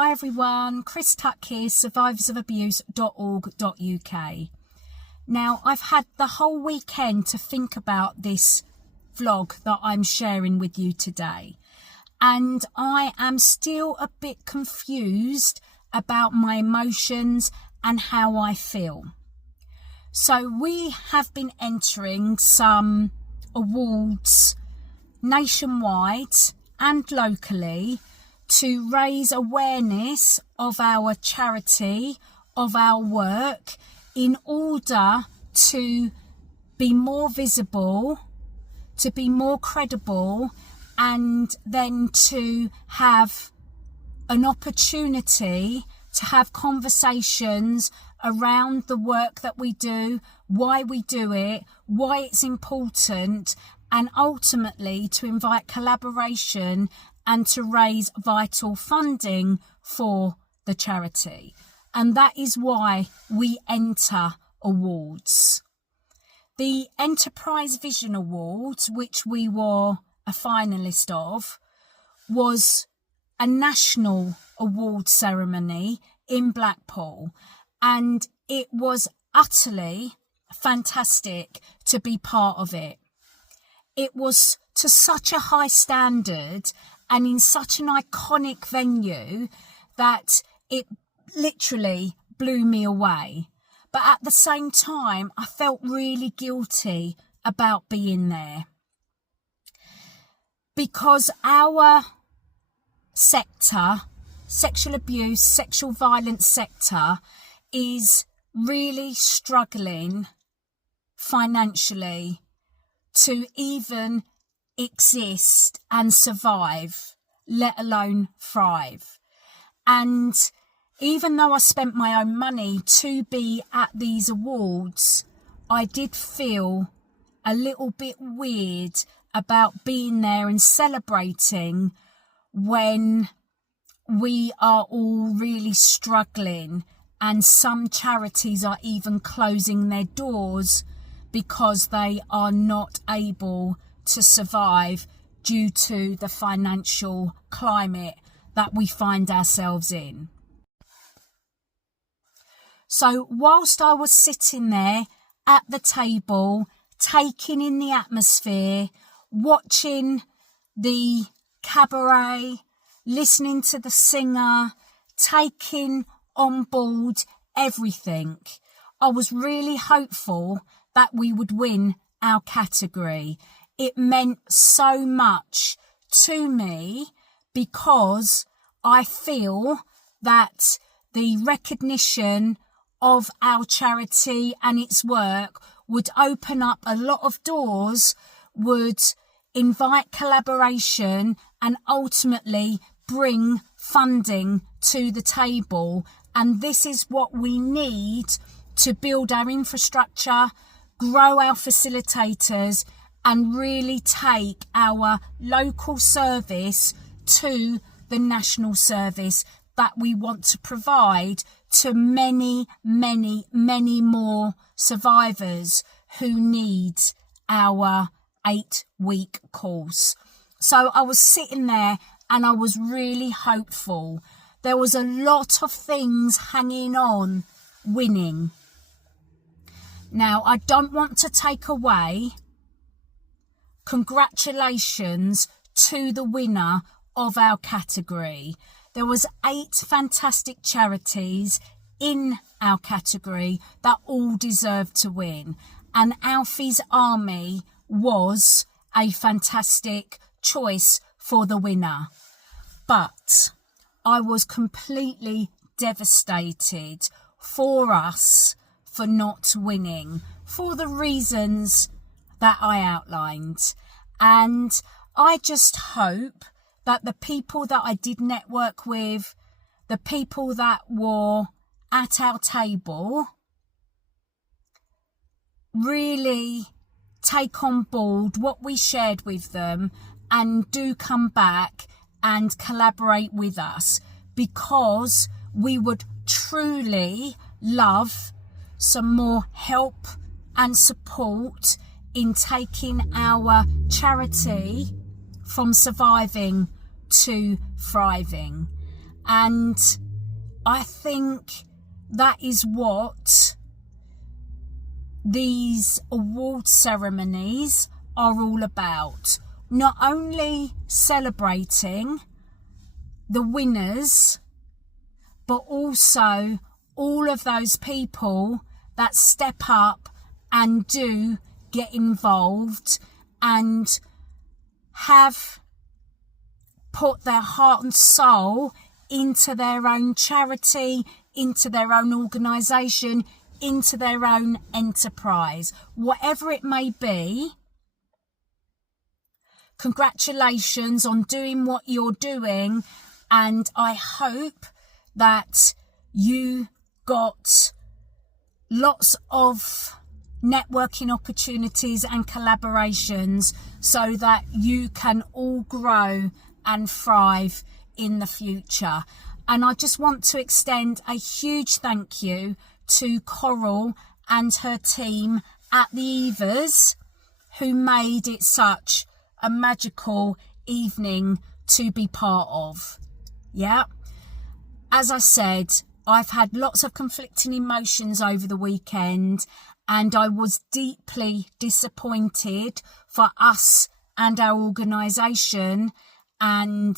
Hi everyone, Chris Tuck here, survivorsofabuse.org.uk. Now, I've had the whole weekend to think about this vlog that I'm sharing with you today, and I am still a bit confused about my emotions and how I feel. So we have been entering some awards nationwide and locally to raise awareness of our charity, of our work, in order to be more visible, to be more credible, and then to have an opportunity to have conversations around the work that we do, why we do it, why it's important, and ultimately to invite collaboration and to raise vital funding for the charity. And that is why we enter awards. The Enterprise Vision Awards, which we were a finalist of, was a national award ceremony in Blackpool, and it was utterly fantastic to be part of it. It was to such a high standard and in such an iconic venue that it literally blew me away. But at the same time, I felt really guilty about being there, because our sector, sexual abuse, sexual violence sector, is really struggling financially to even exist and survive, let alone thrive. And even though I spent my own money to be at these awards, I did feel a little bit weird about being there and celebrating when we are all really struggling, and some charities are even closing their doors because they are not able to survive due to the financial climate that we find ourselves in. So whilst I was sitting there at the table, taking in the atmosphere, watching the cabaret, listening to the singer, taking on board everything, I was really hopeful that we would win our category. It meant so much to me because I feel that the recognition of our charity and its work would open up a lot of doors, would invite collaboration, and ultimately bring funding to the table. And this is what we need to build our infrastructure, grow our facilitators, and really take our local service to the national service that we want to provide to many, many, many more survivors who need our 8-week course. So I was sitting there and I was really hopeful. There was a lot of things hanging on winning. Now, I don't want to take away congratulations to the winner of our category. There was 8 fantastic charities in our category that all deserved to win, and Alfie's Army was a fantastic choice for the winner. But I was completely devastated for us for not winning, for the reasons that I outlined. And I just hope that the people that I did network with, the people that were at our table, really take on board what we shared with them and do come back and collaborate with us, because we would truly love some more help and support in taking our charity from surviving to thriving. And I think that is what these award ceremonies are all about. Not only celebrating the winners, but also all of those people that step up and do get involved and have put their heart and soul into their own charity, into their own organisation, into their own enterprise. Whatever it may be, congratulations on doing what you're doing, and I hope that you got lots of networking opportunities and collaborations so that you can all grow and thrive in the future. And I just want to extend a huge thank you to Coral and her team at the Evas, who made it such a magical evening to be part of. Yeah, as I said, I've had lots of conflicting emotions over the weekend, and I was deeply disappointed for us and our organisation and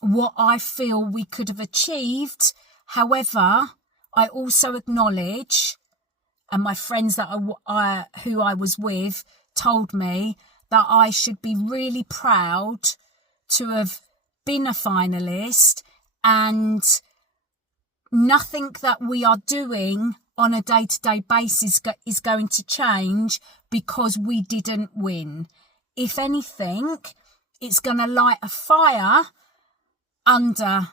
what I feel we could have achieved. However, I also acknowledge, and my friends that who I was with told me, that I should be really proud to have been a finalist, and nothing that we are doing on a day-to-day basis is going to change because we didn't win. If anything, it's going to light a fire under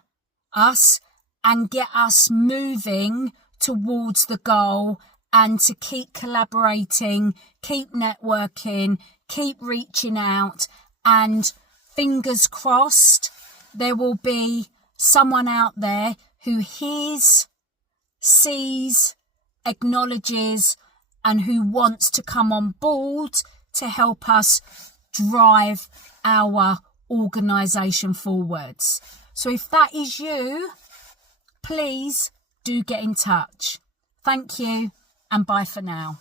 us and get us moving towards the goal, and to keep collaborating, keep networking, keep reaching out, and fingers crossed there will be someone out there who hears, sees, acknowledges, and who wants to come on board to help us drive our organisation forwards. So if that is you, please do get in touch. Thank you, and bye for now.